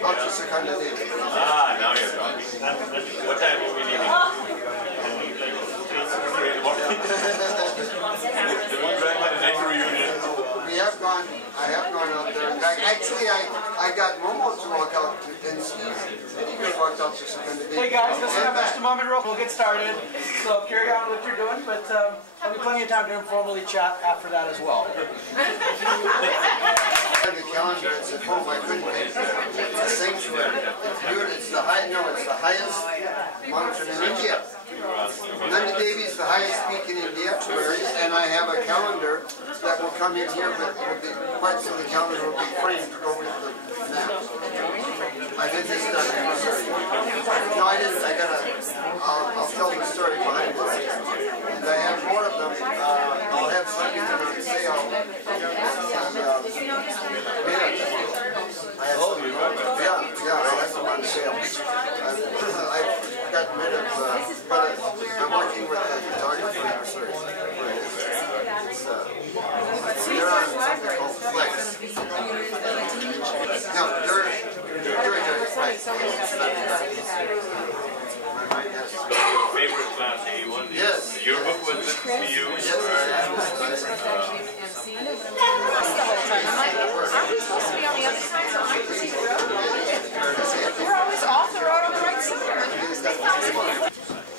Ah, now you're talking. What time are we leaving? I have gone out there. In fact, actually, I got Momo to walk out and Steve walked out to Secunda Day. Hey guys, let's have just a moment real. We'll get started. So carry on what you're doing, but there'll be plenty of time to informally chat after that as well. The calendar, it's at home. I couldn't make it. It's a sanctuary. It's good. It's the highest mountain in India. Nandi Devi is the highest peak in India, and I have a calendar that will come in here with the parts of the calendar will be framed to go with the map. I did this stuff. No, I didn't. I'll tell the story behind this. And I have more of them. I'll have Sunday on sale. Yeah, I have them on sale. I've got rid of, but I'm working with a photographer. They're on something called Flex. No, they're doing it right. Favorite class A1? Yes. Your book was with you? Yes. Aren't we supposed to be on the other side so I can see the road? We're always off the road on the right side.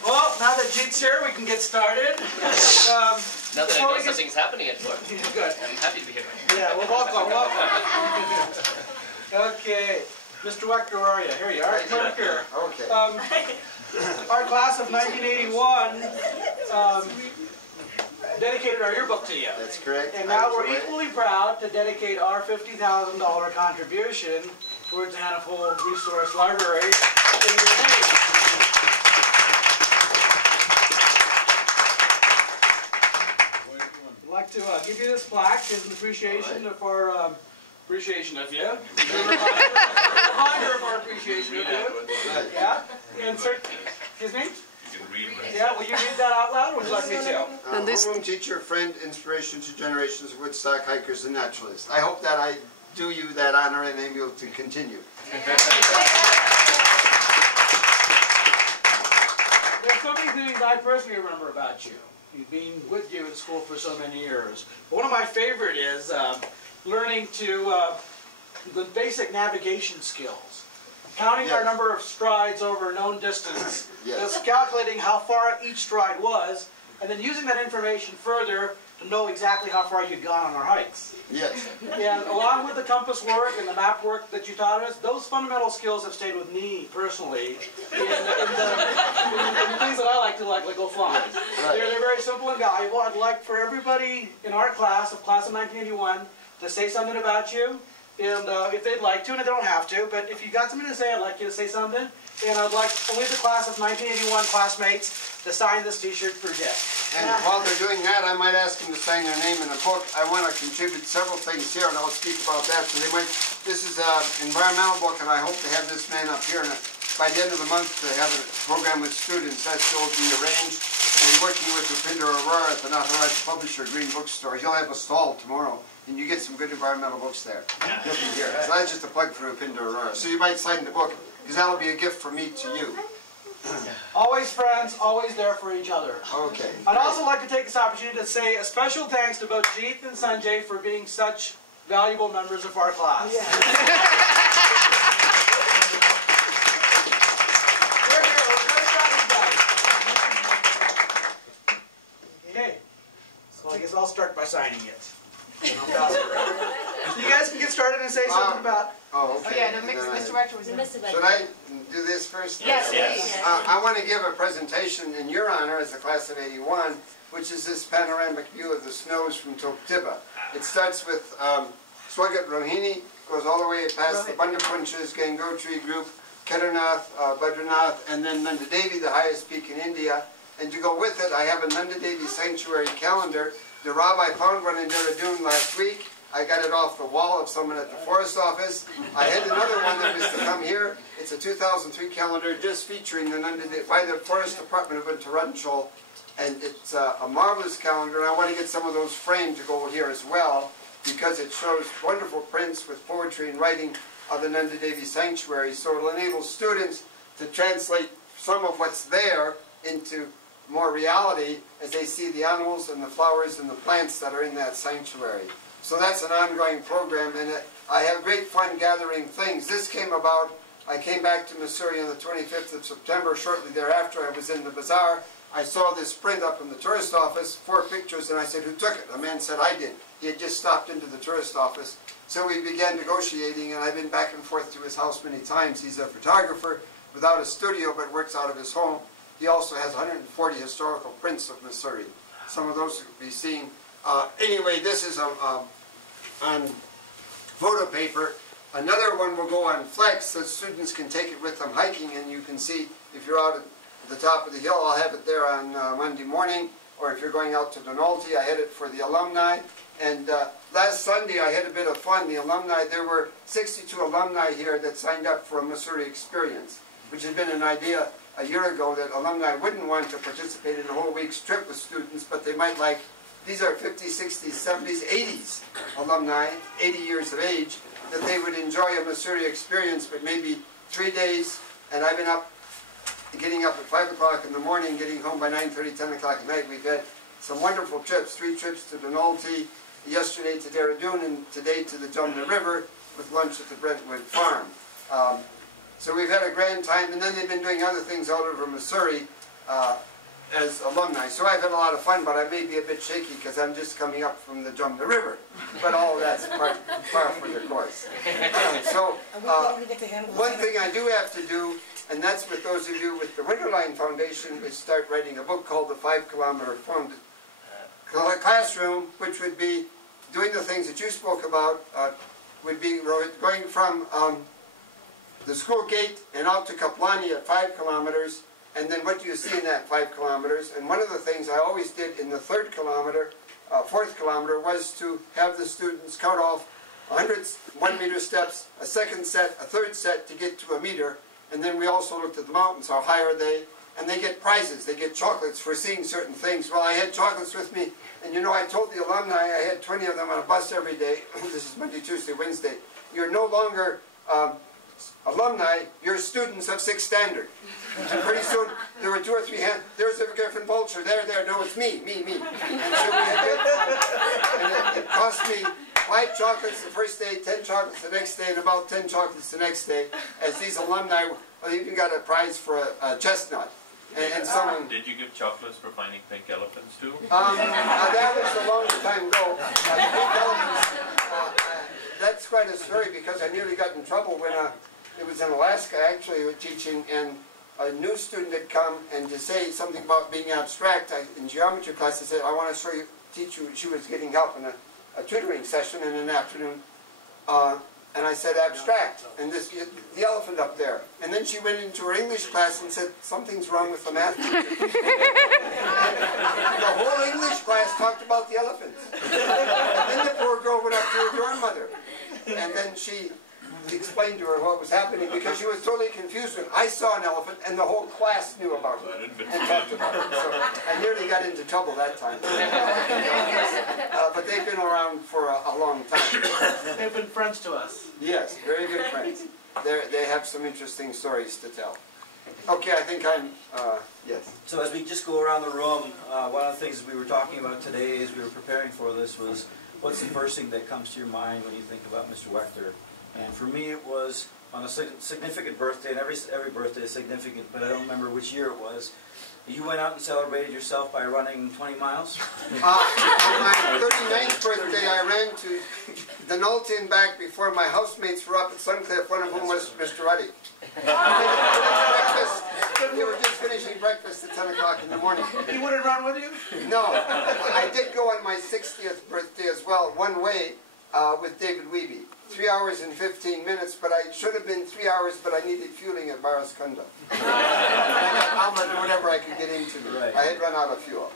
Well, now that Jeet's here, we can get started. Now that I know something's happening at work. Good. I'm happy to be here. Yeah, well, welcome. Okay. Mr. Wechter, where are you? Here you are. Come up here. Okay. Our class of 1981 dedicated our yearbook to you. That's correct. And now we're equally proud to dedicate our $50,000 contribution towards the Hannaford Resource Library in your name. I'd like to give you this plaque as an appreciation of our appreciation of you. Reminder of our appreciation of you. Yeah. Insert. Excuse me. Yeah, will you read that out loud, or would you like me to? Homeroom teacher, friend, inspiration to generations of Woodstock hikers and naturalists. I hope that I do you that honor and am able to continue. There's so many things I personally remember about you. You've been with you in school for so many years. But one of my favorite is learning to the basic navigation skills. Counting our number of strides over a known distance, just calculating how far each stride was, and then using that information further to know exactly how far you'd gone on our hikes. Yes. And along with the compass work and the map work that you taught us, those fundamental skills have stayed with me personally in the things that I like to go flying. Right. They're very simple and valuable. I'd like for everybody in our class of 1981 to say something about you. And if they'd like to, and they don't have to, but if you got something to say, I'd like you to say something. And I'd like only the class of 1981 classmates to sign this t-shirt for Dick. And while they're doing that, I might ask them to sign their name in the book. I want to contribute several things here, and I'll speak about that. So they might. This is an environmental book, and I hope to have this man up here by the end of the month to have a program with students. That's still being arranged. And working with Rupinder Aurora at the Nataraj Publisher Green Bookstore. He'll have a stall tomorrow. And you get some good environmental books there. He'll be here. So that's just a plug for Rupinder Aurora. So you might sign the book, because that'll be a gift from me to you. Always friends, always there for each other. Okay. I'd also like to take this opportunity to say a special thanks to both Jeet and Sanjay for being such valuable members of our class. Yeah. We're very proud of you guys. Okay. So I guess I'll start by signing it. You guys can get started and say something about... Oh, okay. Oh, yeah, no, Mr. Wechter was in. Should I do this first? Yes, please. I want to give a presentation in your honor as the class of 81, which is this panoramic view of the snows from Toktiba. It starts with Swagat Rohini, goes all the way past the Bandapunchas, Gangotri group, Kedarnath, Badrinath, and then Nanda Devi, the highest peak in India. And to go with it, I have a Nanda Devi sanctuary calendar. The rabbi found one in Dehradun last week. I got it off the wall of someone at the forest office. I had another one that was to come here. It's a 2003 calendar just featuring the Nanda Devi by the Forest Department of Uttaranchal. And it's a marvelous calendar. And I want to get some of those framed to go here as well, because it shows wonderful prints with poetry and writing of the Nanda Devi Sanctuary. So it'll enable students to translate some of what's there into more reality as they see the animals and the flowers and the plants that are in that sanctuary. So that's an ongoing program, and I have great fun gathering things. This came about, I came back to Missouri on the 25th of September. Shortly thereafter, I was in the bazaar. I saw this print up in the tourist office, 4 pictures, and I said, who took it? A man said, I did. He had just stopped into the tourist office. So we began negotiating, and I've been back and forth to his house many times. He's a photographer without a studio, but works out of his home. He also has 140 historical prints of Missouri. Some of those will be seen. Anyway, this is on photo paper. Another one will go on flex, so students can take it with them hiking, and you can see if you're out at the top of the hill, I'll have it there on Monday morning, or if you're going out to Donalty, I had it for the alumni. And last Sunday I had a bit of fun. The alumni, there were 62 alumni here that signed up for a Missouri experience, which had been an idea a year ago that alumni wouldn't want to participate in a whole week's trip with students, but they might like, these are 50s, 60s, 70s, 80s alumni, 80 years of age, that they would enjoy a Missouri experience, but maybe 3 days. And I've been getting up at 5 o'clock in the morning, getting home by 9:30, 10 o'clock at night. We've had some wonderful trips, 3 trips to Donalty, yesterday to Dehradun, and today to the Jumna River with lunch at the Brentwood Farm. So we've had a grand time, and then they've been doing other things all over Missouri as alumni. So I've had a lot of fun, but I may be a bit shaky because I'm just coming up from the Jumna River. But all that's par for the course. So one thing I do have to do, and that's with those of you with the Winterline Foundation, is start writing a book called The 5-Kilometer Classroom, which would be doing the things that you spoke about, would be going from the school gate and out to Kaplani at 5 kilometers, and then what do you see in that 5 kilometers? And one of the things I always did in the 4th kilometer, was to have the students count off 100 1-meter steps, a second set, a third set to get to a meter. And then we also looked at the mountains, how high are they? And they get prizes, they get chocolates for seeing certain things. Well, I had chocolates with me, and you know, I told the alumni, I had 20 of them on a bus every day. This is Monday, Tuesday, Wednesday. You're no longer alumni, you're students of 6th standard. And pretty soon, there were 2 or 3 hands, there's a Griffin Vulture, there, no, it's me. And so we had that, and it cost me 5 chocolates the first day, 10 chocolates the next day, and about 10 chocolates the next day, as these alumni, well, even got a prize for a chestnut. And someone, did you give chocolates for finding pink elephants too? that was a long time ago. Pink elephants, that's quite a story, because I nearly got in trouble when it was in Alaska, actually, with teaching, and a new student had come, and to say something about being abstract, in geometry class, I said, I want to teach you, she was getting help in a tutoring session in an afternoon, and I said abstract, and the elephant up there. And then she went into her English class and said, something's wrong with the math teacher. The whole English class talked about the elephants. And then the poor girl went up to her grandmother, and then she explained to her what was happening, because she was totally confused when I saw an elephant and the whole class knew about it and talked about it. So I nearly got into trouble that time. But they've been around for a long time. They've been friends to us. Yes, very good friends. They have some interesting stories to tell. Okay, I think I'm, yes. So as we just go around the room, one of the things we were talking about today as we were preparing for this was, what's the first thing that comes to your mind when you think about Mr. Wechter? And for me, it was on a significant birthday, and every birthday is significant, but I don't remember which year it was. You went out and celebrated yourself by running 20 miles? On my 39th birthday, I ran to Donalty and back before my housemates were up at Suncliff, one of whom was Mr. Ruddy. We were just finishing breakfast at 10 o'clock in the morning. He wouldn't run with you? No. I did go on my 60th birthday as well, one way, with David Wiebe. 3 hours and 15 minutes, but I should have been 3 hours, but I needed fueling at Baraskunda. And I got omelet or whatever I could get into. Right. I had run out of fuel.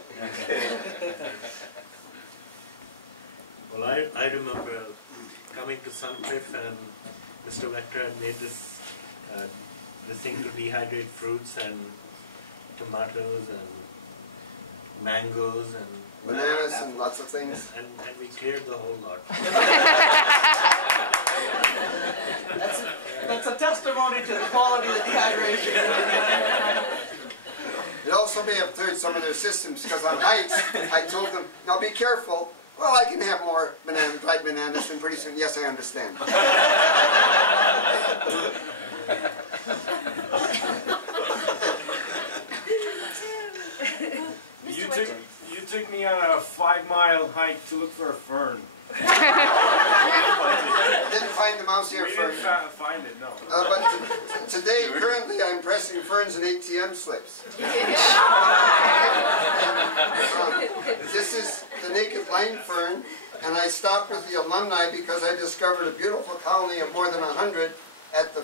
Well, I remember coming to Suncliff, and Mr. Wechter had made this thing to dehydrate fruits and tomatoes and mangoes and Bananas and lots of things. And we cleared the whole lot. That's a testimony to the quality of the dehydration. It also may have cleared some of their systems because on hikes, I told them, now be careful. Well, I can have more dried bananas, and pretty soon, yes, I understand. You took me on a 5-mile hike to look for a fern. Didn't find the mouse ear fern. We didn't find it, no. But today, currently, I'm pressing ferns and ATM slips. This is the naked line fern, and I stopped with the alumni because I discovered a beautiful colony of more than 100 at the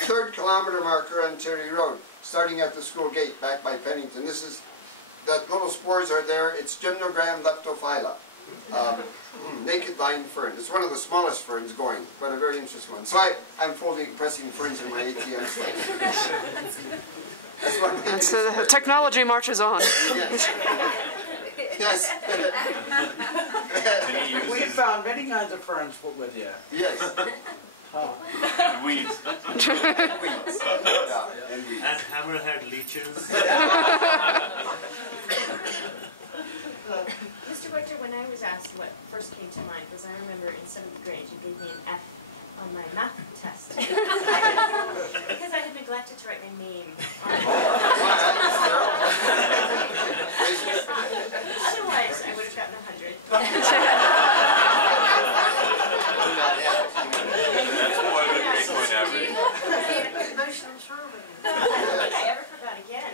3rd kilometer marker on Terry Road, starting at the school gate back by Pennington. This is, that little spores are there. It's Gymnogram leptophylla. Naked line fern. It's one of the smallest ferns going, but a very interesting one. So I'm pressing ferns in my ATM slips. That's so the technology marches on. Yes. Yes. We have found many kinds of ferns with you. Yes. Weeds. And hammerhead leeches. Mr. Wechter, when I was asked what first came to mind, was I remember in 7th grade you gave me an F on my math test. Because I had neglected to write my name on it. Otherwise, I would have gotten 100. Emotional trauma. I don't think I ever forgot again.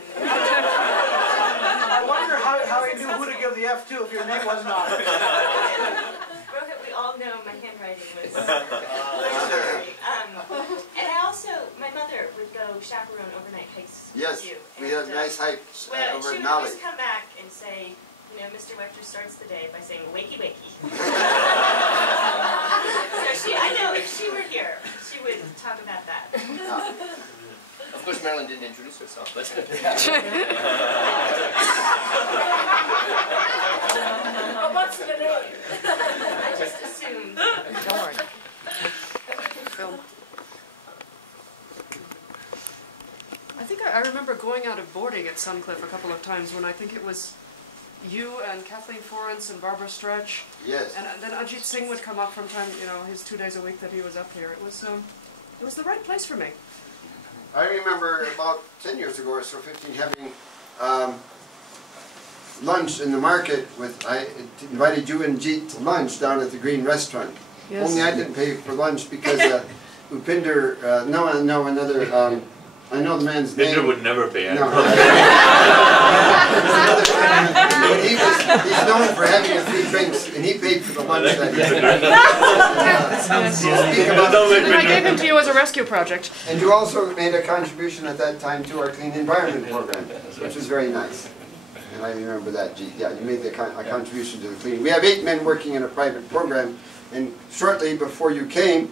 I wonder how he knew who to give the F to if your name wasn't on it. Rohit, we all know my handwriting was legendary. And I also, my mother would go chaperone overnight hikes Yes, with you. we had a nice hike Well, over she at would always Nolly. come back and say, you know, Mr. Wechter starts the day by saying, wakey, wakey. So I know if she were here, she would talk about that. Of course, Marilyn didn't introduce herself, but Well, what's the name? I just assumed. Film. I think I remember going out of boarding at Suncliffe a couple of times when I think it was you and Kathleen Forrence and Barbara Stretch. Yes. And then Ajit Singh would come up from time, you know, his 2 days a week that he was up here. It was the right place for me. I remember about 10 years ago or so, 15, having lunch in the market with, I invited you and Jeet to lunch down at the Green Restaurant. Yes. Only I didn't pay for lunch because Upinder, I know the man's name. Binder would never pay. No. He's known for having a few drinks, and he paid for the lunch that day. I gave him to you as a rescue project. And you also made a contribution at that time to our Clean Environment program, which was very nice. And I remember that, G. Yeah, you made a contribution to the clean. We have 8 men working in a private program, and shortly before you came,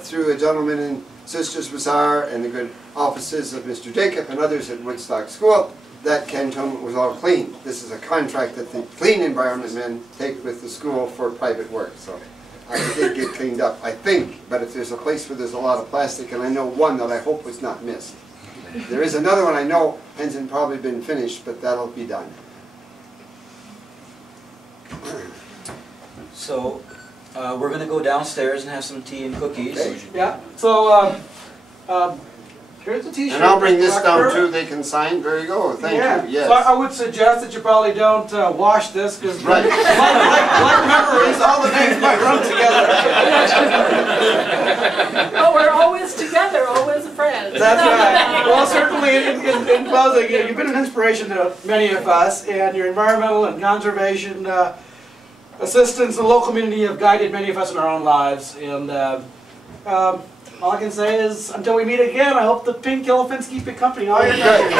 through a gentleman in Sisters Bazaar and the good offices of Mr. Jacob and others at Woodstock School, that cantonment was all clean. This is a contract that the Clean Environment men take with the school for private work. So it did get cleaned up, I think. But if there's a place where there's a lot of plastic, and I know one that I hope was not missed. There is another one I know hasn't probably been finished, but that'll be done. So we're going to go downstairs and have some tea and cookies. Okay. Yeah. So here's the T-shirt. And I'll bring this down too. They can sign. There you go. Thank you. Yes. So I would suggest that you probably don't wash this because, Right. like memories, all the names might run together. Oh, we're always together, always friends. That's right. Well, certainly in closing, you've been an inspiration to many of us, and your environmental and conservation assistance in the local community have guided many of us in our own lives. And all I can say is, until we meet again, I hope the pink elephants keep you company all your days.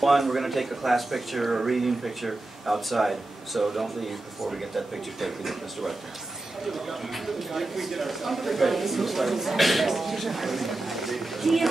One, we're going to take a class picture or a reading picture outside, so don't leave before we get that picture taken with Mr. Wechter. He is